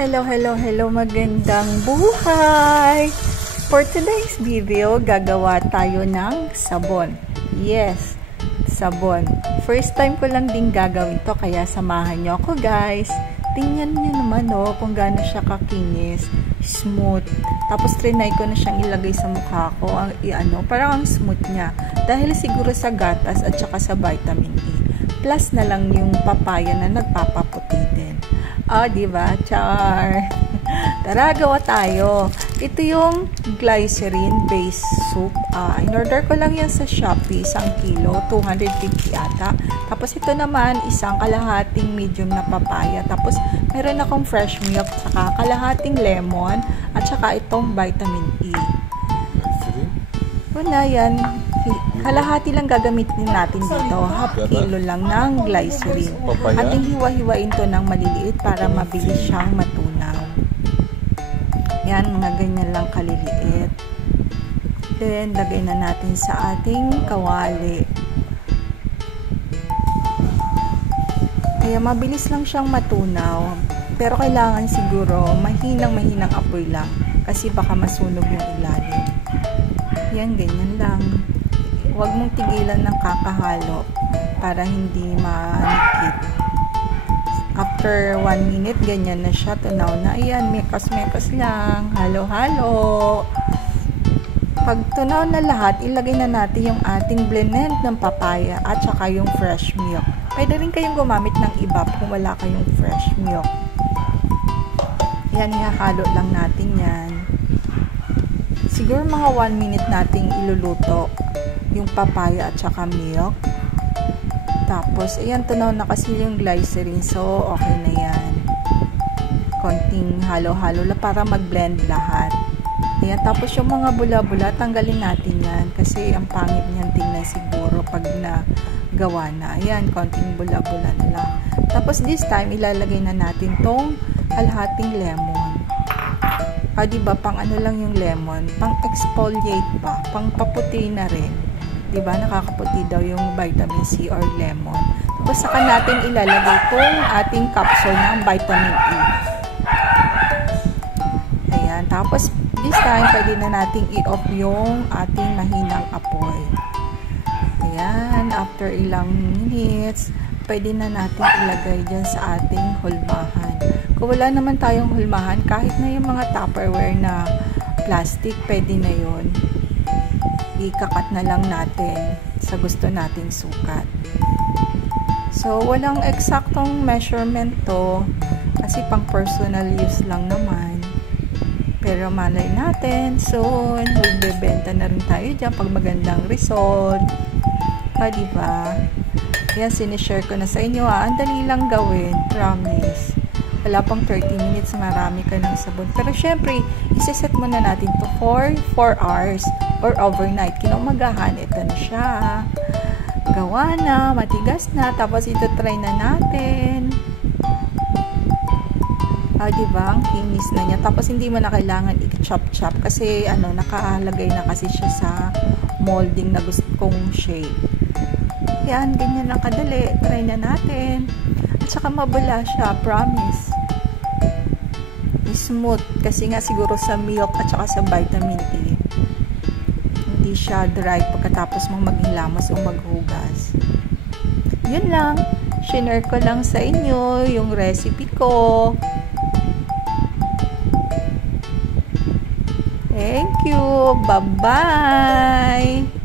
Hello, magandang buhay! For today's video, gagawa tayo ng sabon. Yes, sabon. First time ko lang din gagawin to, kaya samahan nyo ako guys. Tingnan nyo naman kung gaano siya kakinis, smooth. Tapos trinay ko na siyang ilagay sa mukha ko, parang ang smooth niya. Dahil siguro sa gatas at saka sa vitamin E. Plus na lang yung papaya na nagpapaputi din. Diba? Char! Tara, gawa tayo. Ito yung glycerin based soup. In-order ko lang yan sa Shopee, 1 kilo, 250 ata. Tapos ito naman, isang kalahating medium na papaya. Tapos meron akong fresh milk, saka kalahating lemon, at saka itong vitamin E. Una yan, kalahati lang gagamitin natin dito. Half kilo lang ng glycerin. Ating hiwa-hiwain to ng maliliit para mabilis siyang matunaw. Yan, mga ganyan lang kaliliit. Then, lagay na natin sa ating kawali. Kaya mabilis lang siyang matunaw. Pero kailangan siguro mahinang apoy lang. Kasi baka masunog yung ilalim. Yan, ganyan lang. Huwag mong tigilan ng kakahalo para hindi manikit. After 1 minute, ganyan na siya. Tunaw na. Ayan, mekas-mekas lang. Halo-halo. Pag tunaw na lahat, ilagay na natin yung ating blended ng papaya at saka yung fresh milk. Pwede rin kayong gumamit ng iba kung wala kayong fresh milk. Yan, halo lang natin yan. Siguro mga 1 minute nating iluluto yung papaya at saka milk. Tapos, ayan, tunaw na kasi yung glycerin. So, okay na yan. Konting halo-halo lang para mag-blend lahat. Ayan, tapos yung mga bula-bula, tanggalin natin yan. Kasi ang pangit niyan tingnan siguro pag nagawa na. Ayan, konting bula-bula na lang. Tapos, this time, ilalagay na natin tong kalahating lemon. Diba, pang ano lang yung lemon, pang exfoliate pa, pang paputi na rin. Diba, nakakaputi daw yung vitamin C or lemon. Tapos saka natin ilalagay tong ating capsule ng vitamin E. Ayan, tapos this time, pwede na nating i-off yung ating mahinang apoy. Ayan, after ilang minutes, pwede na natin ilagay dyan sa ating hulmahan. Kung wala naman tayong hulmahan, kahit na yung mga Tupperware na plastic, pwede na yun. Ikakat na lang natin sa gusto nating sukat. So, walang eksaktong measurement to kasi pang personal use lang naman. Pero malay natin, soon, magbebenta na rin tayo dyan pag magandang result. Diba? Yan, sinishare ko na sa inyo. Ang dali lang gawin, promise. Wala pang 30 minutes, marami ka ng sabon. Pero syempre, isiset muna natin to for 4 hours or overnight. Kinumagahan, ito na siya. Gawa na, matigas na, tapos ito try na natin. Diba? Ang kinis na niya. Tapos hindi mo na kailangan i-chop-chop kasi nakalagay na kasi siya sa molding na gusto kong shape. Yan, ganyan lang kadali. Try na natin. At saka mabula siya, promise. Smooth. Kasi nga siguro sa milk at saka sa vitamin E. Hindi siya dry pagkatapos mong maghilamos o maghugas. Yun lang. Share ko lang sa inyo yung recipe ko. Thank you. Bye-bye.